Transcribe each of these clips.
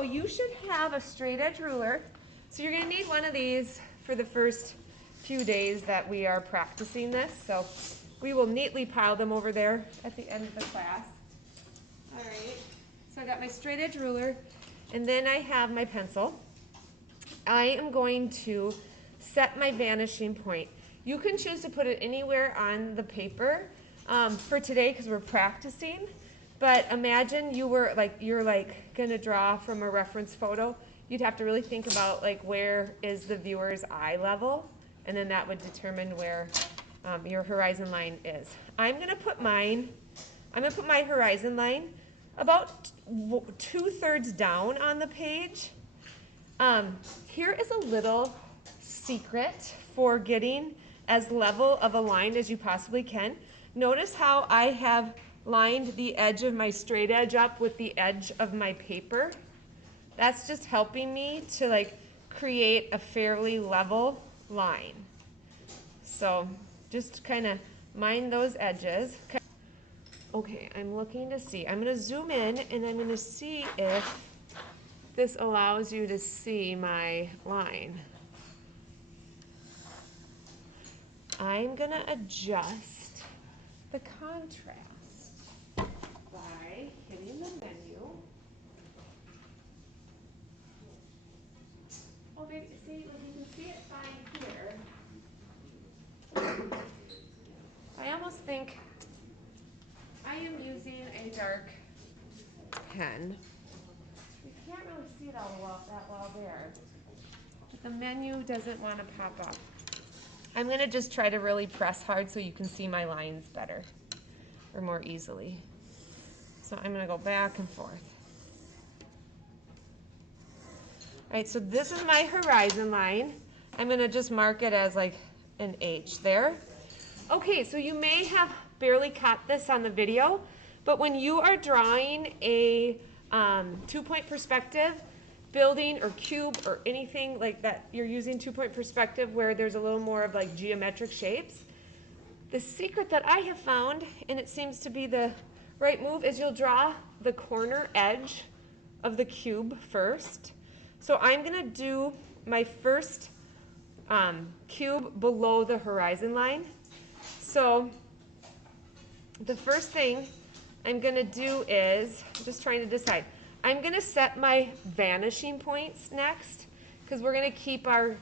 So you should have a straight edge ruler. So you're going to need one of these for the first few days that we are practicing this. So we will neatly pile them over there at the end of the class. All right, so I got my straight edge ruler, and then I have my pencil. I am going to set my vanishing point. You can choose to put it anywhere on the paper for today because we're practicing. But imagine you're gonna draw from a reference photo. You'd have to really think about like where is the viewer's eye level, and then that would determine where your horizon line is. I'm gonna put my horizon line about 2/3 down on the page. Here is a little secret for getting as level of a line as you possibly can. Notice how I have lined the edge of my straight edge up with the edge of my paper. That's just helping me to like create a fairly level line. So just kind of mind those edges. Okay, I'm looking to see. I'm going to zoom in and I'm going to see if this allows you to see my line. I'm going to adjust the contrast by hitting the menu. Oh, baby, see, you can see it fine here. I almost think I am using a dark pen. You can't really see it that well there. But the menu doesn't want to pop up. I'm going to just try to really press hard so you can see my lines better or more easily. So I'm going to go back and forth. All right, so this is my horizon line. I'm going to just mark it as like an H there. Okay, so you may have barely caught this on the video, but when you are drawing a 2-point perspective, building or cube or anything like that, you're using 2-point perspective where there's a little more of like geometric shapes. The secret that I have found, and it seems to be the right move, is you'll draw the corner edge of the cube first. So I'm going to do my first cube below the horizon line. So the first thing I'm going to do is, I'm just trying to decide, I'm going to set my vanishing points next because we're going to keep our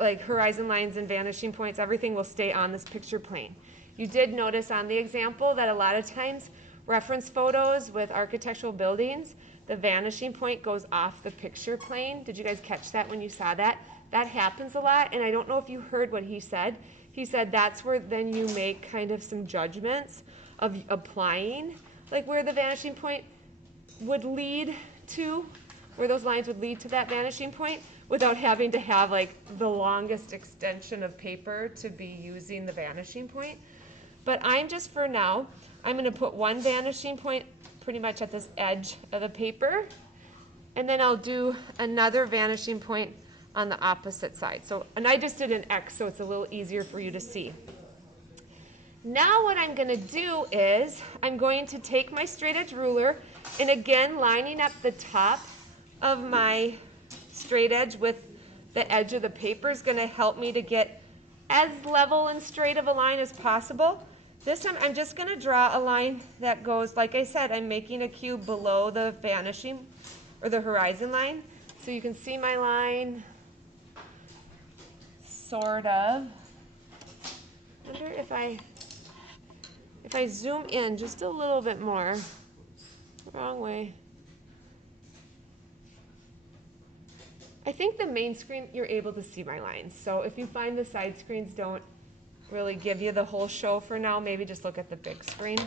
like horizon lines and vanishing points. Everything will stay on this picture plane. You did notice on the example that a lot of times reference photos with architectural buildings, the vanishing point goes off the picture plane. Did you guys catch that when you saw that? That happens a lot, and I don't know if you heard what he said. He said that's where then you make kind of some judgments of applying, like where the vanishing point would lead to, where those lines would lead to that vanishing point without having to have like the longest extension of paper to be using the vanishing point. But I'm just, for now, I'm going to put one vanishing point pretty much at this edge of the paper, and then I'll do another vanishing point on the opposite side. So, and I just did an X, so it's a little easier for you to see. Now what I'm going to do is I'm going to take my straight edge ruler, and again lining up the top of my straight edge with the edge of the paper is going to help me to get as level and straight of a line as possible. This time I'm just going to draw a line that goes, like I said, I'm making a cube below the vanishing or the horizon line. So you can see my line, sort of. I wonder if I zoom in just a little bit more. Wrong way. I think the main screen, you're able to see my lines. So if you find the side screens don't really give you the whole show for now, maybe just look at the big screen.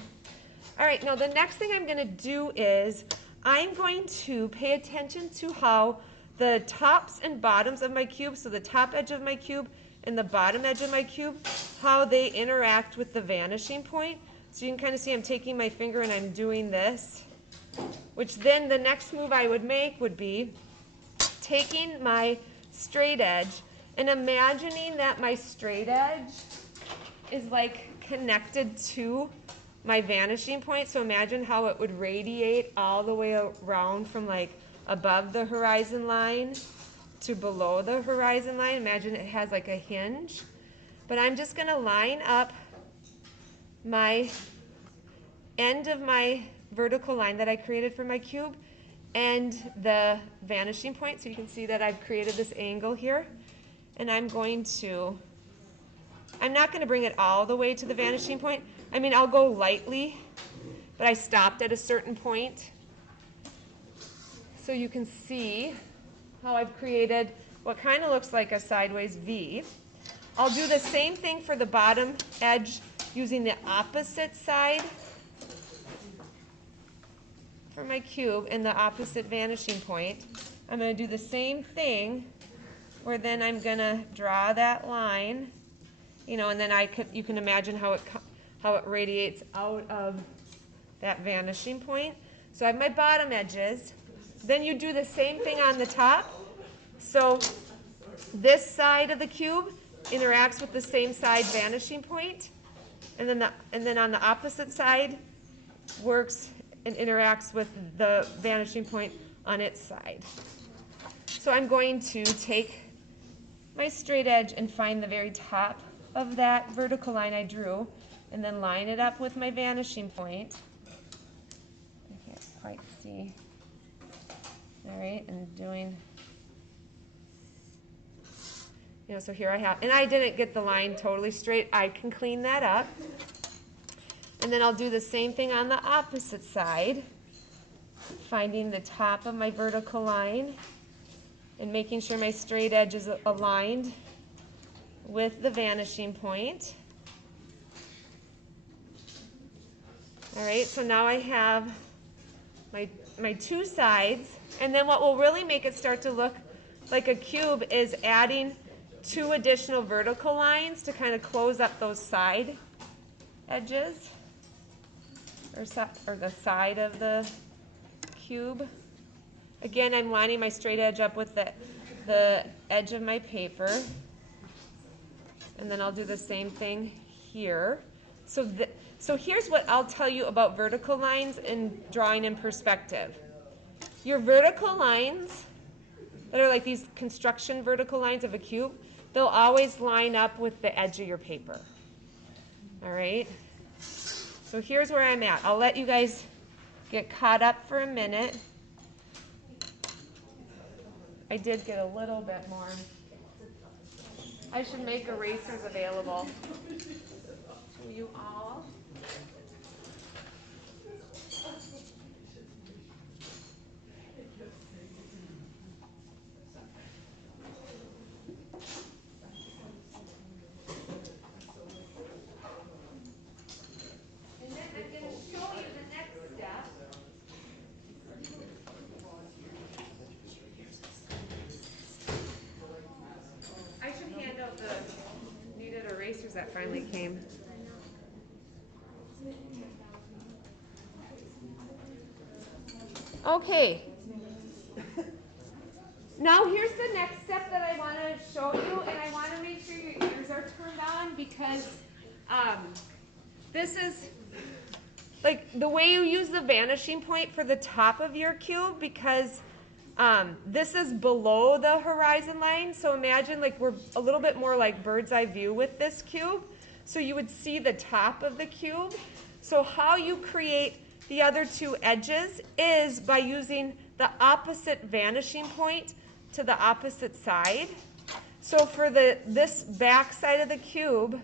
All right, now the next thing I'm going to do is I'm going to pay attention to how the tops and bottoms of my cube, so the top edge of my cube and the bottom edge of my cube, how they interact with the vanishing point. So you can kind of see I'm taking my finger and I'm doing this, which then the next move I would make would be taking my straight edge and imagining that my straight edge is like connected to my vanishing point. So imagine how it would radiate all the way around from like above the horizon line to below the horizon line. Imagine it has like a hinge. But I'm just going to line up my end of my vertical line that I created for my cube and the vanishing point. So you can see that I've created this angle here. And I'm not going to bring it all the way to the vanishing point. I mean, I'll go lightly, but I stopped at a certain point. So you can see how I've created what kind of looks like a sideways V. I'll do the same thing for the bottom edge using the opposite side for my cube and the opposite vanishing point. I'm going to do the same thing where then I'm going to draw that line, you know, and then you can imagine how it radiates out of that vanishing point. So I have my bottom edges. Then you do the same thing on the top. So this side of the cube interacts with the same side vanishing point, and then on the opposite side works and interacts with the vanishing point on its side. So I'm going to take my straight edge and find the very top of that vertical line I drew, and then line it up with my vanishing point. I can't quite see. All right, and doing, you know, so here I have, and I didn't get the line totally straight. I can clean that up. And then I'll do the same thing on the opposite side, finding the top of my vertical line and making sure my straight edge is aligned with the vanishing point. All right, so now I have my two sides, and then what will really make it start to look like a cube is adding 2 additional vertical lines to kind of close up those side edges, or the side of the cube. Again, I'm lining my straight edge up with the edge of my paper, and then I'll do the same thing here. So here's what I'll tell you about vertical lines and drawing in perspective. Your vertical lines that are like these construction vertical lines of a cube, they'll always line up with the edge of your paper. All right? So here's where I'm at. I'll let you guys get caught up for a minute. I did get a little bit more. I should make erasers available to you all. That finally came. Okay. Now here's the next step that I want to show you, and I want to make sure your ears are turned on because this is like the way you use the vanishing point for the top of your cube, because this is below the horizon line. So imagine like we're a little bit more like bird's eye view with this cube. So you would see the top of the cube. So how you create the other 2 edges is by using the opposite vanishing point to the opposite side. So for this back side of the cube,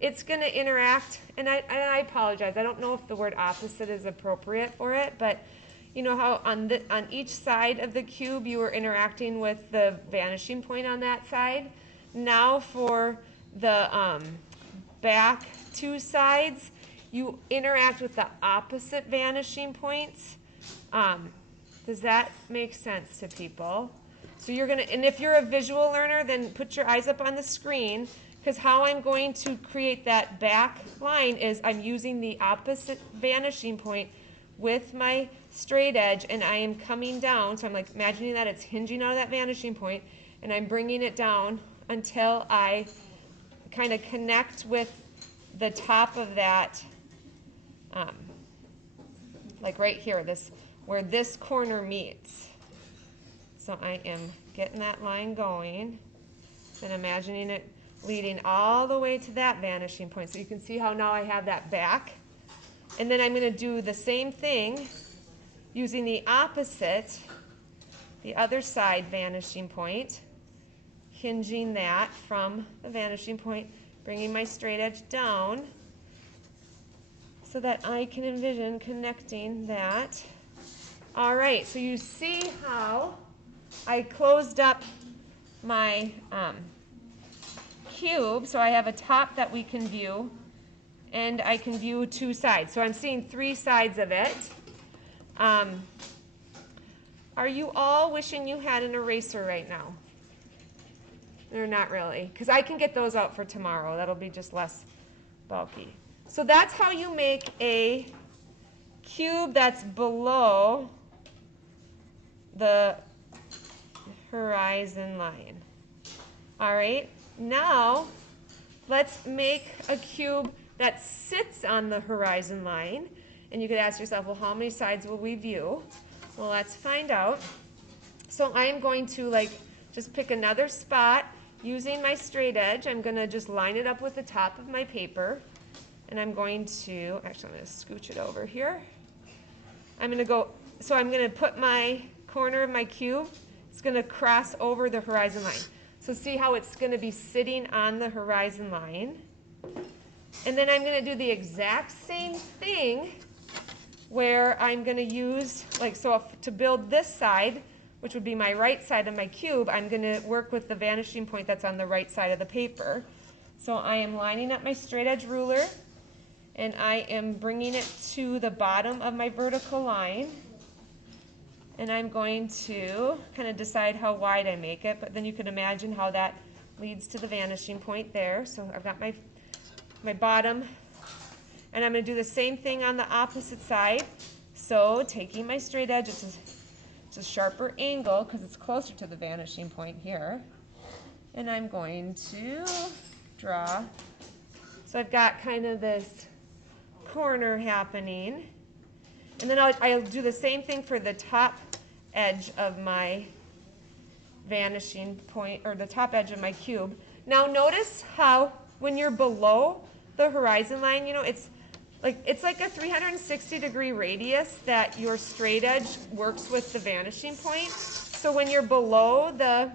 it's going to interact, and I apologize, I don't know if the word opposite is appropriate for it, but you know how on each side of the cube you were interacting with the vanishing point on that side? Now for the back 2 sides, you interact with the opposite vanishing points. Does that make sense to people? So you're going to, and if you're a visual learner, then put your eyes up on the screen, because how I'm going to create that back line is I'm using the opposite vanishing point with my straight edge, and I am coming down. So I'm like imagining that it's hinging out of that vanishing point, and I'm bringing it down until I kind of connect with the top of that, like right here, where this corner meets. So I am getting that line going and imagining it leading all the way to that vanishing point. So you can see how now I have that back. And then I'm going to do the same thing using the opposite, the other side vanishing point, hinging that from the vanishing point, bringing my straight edge down so that I can envision connecting that. All right, so you see how I closed up my cube, so I have a top that we can view, and I can view two sides. So I'm seeing three sides of it. Are you all wishing you had an eraser right now? Or not really, because I can get those out for tomorrow. That'll be just less bulky. So that's how you make a cube that's below the horizon line. All right, now let's make a cube that sits on the horizon line. And you could ask yourself, well, how many sides will we view? Well, let's find out. So I am going to just pick another spot using my straight edge. I'm going to just line it up with the top of my paper. And I'm going to, actually I'm going to scooch it over here. I'm going to put my corner of my cube, it's going to cross over the horizon line. So see how it's going to be sitting on the horizon line. And then I'm going to do the exact same thing where I'm going to use, to build this side, which would be my right side of my cube, I'm going to work with the vanishing point that's on the right side of the paper. So I am lining up my straight edge ruler, and I am bringing it to the bottom of my vertical line. And I'm going to kind of decide how wide I make it, but then you can imagine how that leads to the vanishing point there. So I've got my bottom, and I'm going to do the same thing on the opposite side. So taking my straight edge, it's a sharper angle because it's closer to the vanishing point here. And I'm going to draw. So I've got kind of this corner happening. And then I'll do the same thing for the top edge of my vanishing point, or the top edge of my cube. Now notice how when you're below the horizon line, it's like a 360-degree radius that your straight edge works with the vanishing point. So when you're below the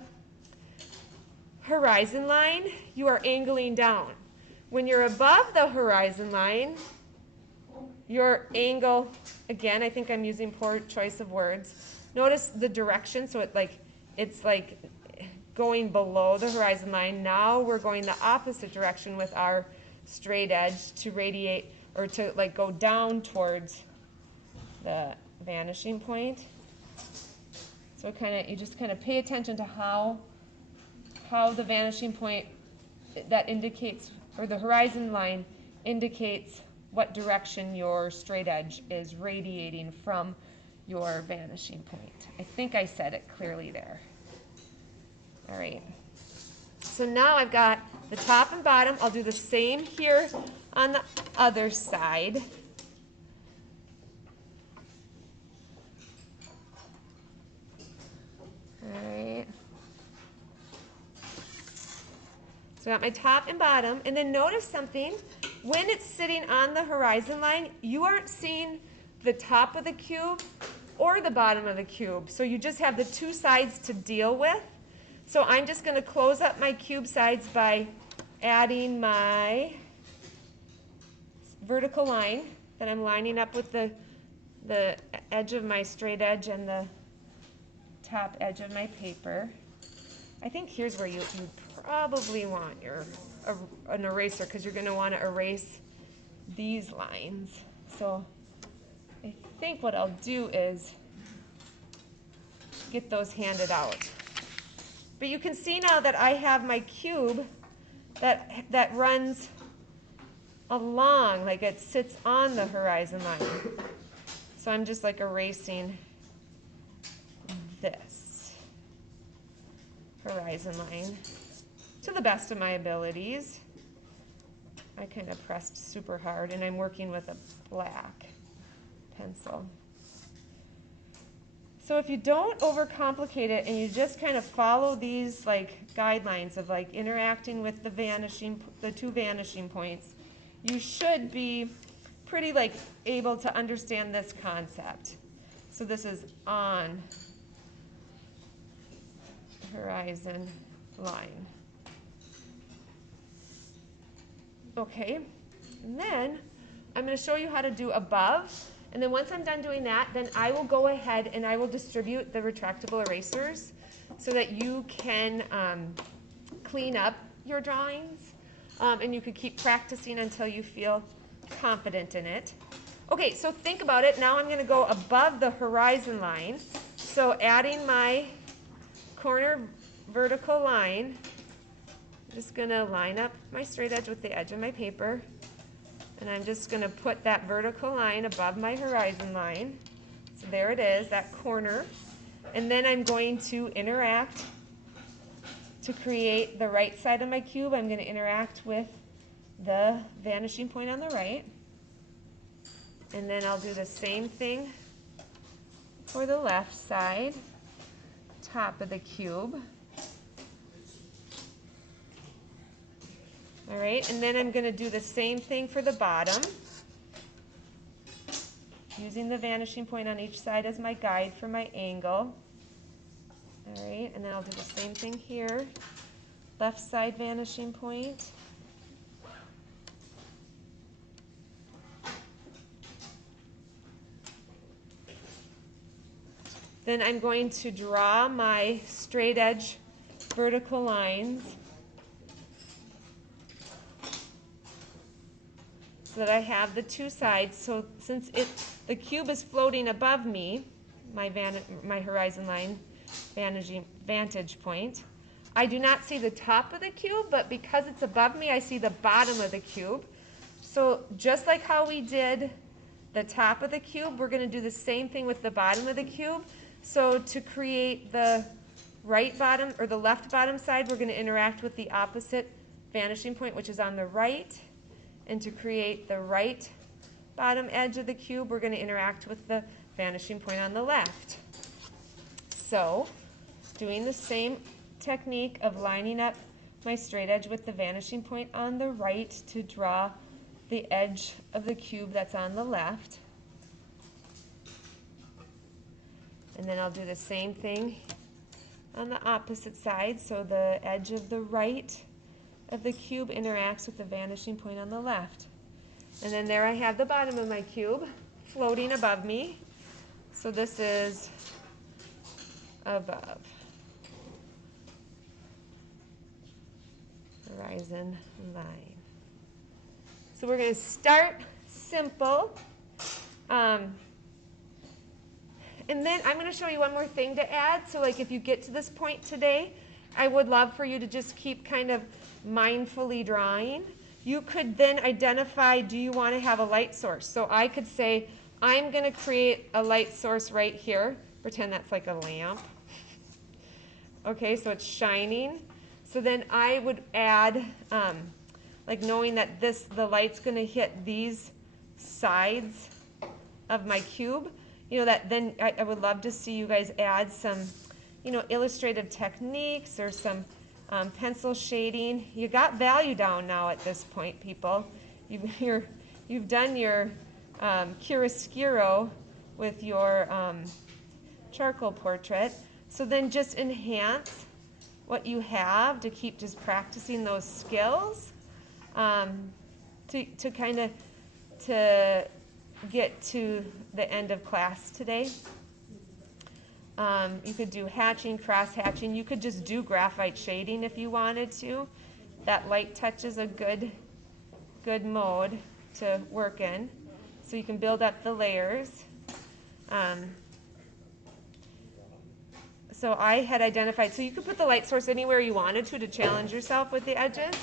horizon line, you are angling down. When you're above the horizon line, your angle, again, I think I'm using poor choice of words. Notice the direction, so it's like going below the horizon line. Now we're going the opposite direction with our straight edge to radiate, or to go down towards the vanishing point. So you just kind of pay attention to how the vanishing point that indicates, or the horizon line indicates what direction your straight edge is radiating from your vanishing point. I think I said it clearly there. All right. So now I've got the top and bottom. I'll do the same here on the other side. All right. So I got my top and bottom, and then notice something. When it's sitting on the horizon line, you aren't seeing the top of the cube or the bottom of the cube. So you just have the two sides to deal with. So I'm just going to close up my cube sides by adding my vertical line that I'm lining up with the edge of my straight edge and the top edge of my paper. I think here's where you probably want an eraser, because you're going to want to erase these lines. So I think what I'll do is get those handed out. But you can see now that I have my cube that runs along, like it sits on the horizon line. So I'm just erasing this horizon line to the best of my abilities. I kind of pressed super hard, and I'm working with a black pencil. So if you don't overcomplicate it and you just kind of follow these like guidelines of like interacting with the two vanishing points, you should be pretty like able to understand this concept. So this is on horizon line. Okay, and then I'm going to show you how to do above. And then once I'm done doing that, then I will go ahead and I will distribute the retractable erasers so that you can clean up your drawings. And you could keep practicing until you feel confident in it. Okay, so think about it. Now I'm going to go above the horizon line. So adding my corner vertical line, I'm just going to line up my straight edge with the edge of my paper. And I'm just going to put that vertical line above my horizon line. So there it is, that corner. And then I'm going to interact to create the right side of my cube. I'm going to interact with the vanishing point on the right. And then I'll do the same thing for the left side, top of the cube. All right, and then I'm going to do the same thing for the bottom, using the vanishing point on each side as my guide for my angle. All right, and then I'll do the same thing here, left side vanishing point. Then I'm going to draw my straight edge vertical lines so that I have the two sides. So since the cube is floating above me, my horizon line vantage point, I do not see the top of the cube, but because it's above me, I see the bottom of the cube. So just like how we did the top of the cube, we're going to do the same thing with the bottom of the cube. So to create the right bottom or the left bottom side, we're going to interact with the opposite vanishing point, which is on the right. And to create the right bottom edge of the cube, we're going to interact with the vanishing point on the left. So doing the same technique of lining up my straight edge with the vanishing point on the right to draw the edge of the cube that's on the left. And then I'll do the same thing on the opposite side. So the edge of the right of the cube interacts with the vanishing point on the left. And then there I have the bottom of my cube floating above me. So this is above horizon line. So we're going to start simple. And then I'm going to show you one more thing to add. So like if you get to this point today, I would love for you to just keep kind of mindfully drawing. You could then identify, do you want to have a light source? So I could say, I'm going to create a light source right here. Pretend that's like a lamp. Okay, so it's shining. So then I would add, like knowing that the light's going to hit these sides of my cube. You know, that then I would love to see you guys add some, you know, illustrative techniques or some pencil shading. You got value down now at this point, people. You've done your chiaroscuro with your charcoal portrait. So then just enhance what you have to keep just practicing those skills to kind of to get to the end of class today. You could do hatching, cross hatching. You could just do graphite shading if you wanted to. That light touch is a good mode to work in. So you can build up the layers. So I had identified, so you could put the light source anywhere you wanted to challenge yourself with the edges.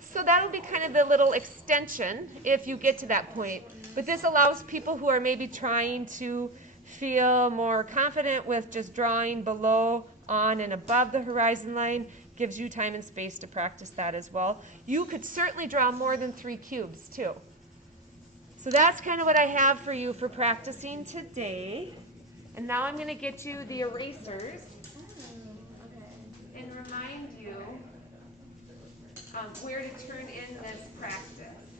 So that'll be kind of the little extension if you get to that point. But this allows people who are maybe trying to feel more confident with just drawing below, on, and above the horizon line, gives you time and space to practice that as well. You could certainly draw more than 3 cubes too. So that's kind of what I have for you for practicing today. And now I'm going to get you the erasers Okay. and remind you where to turn in this practice.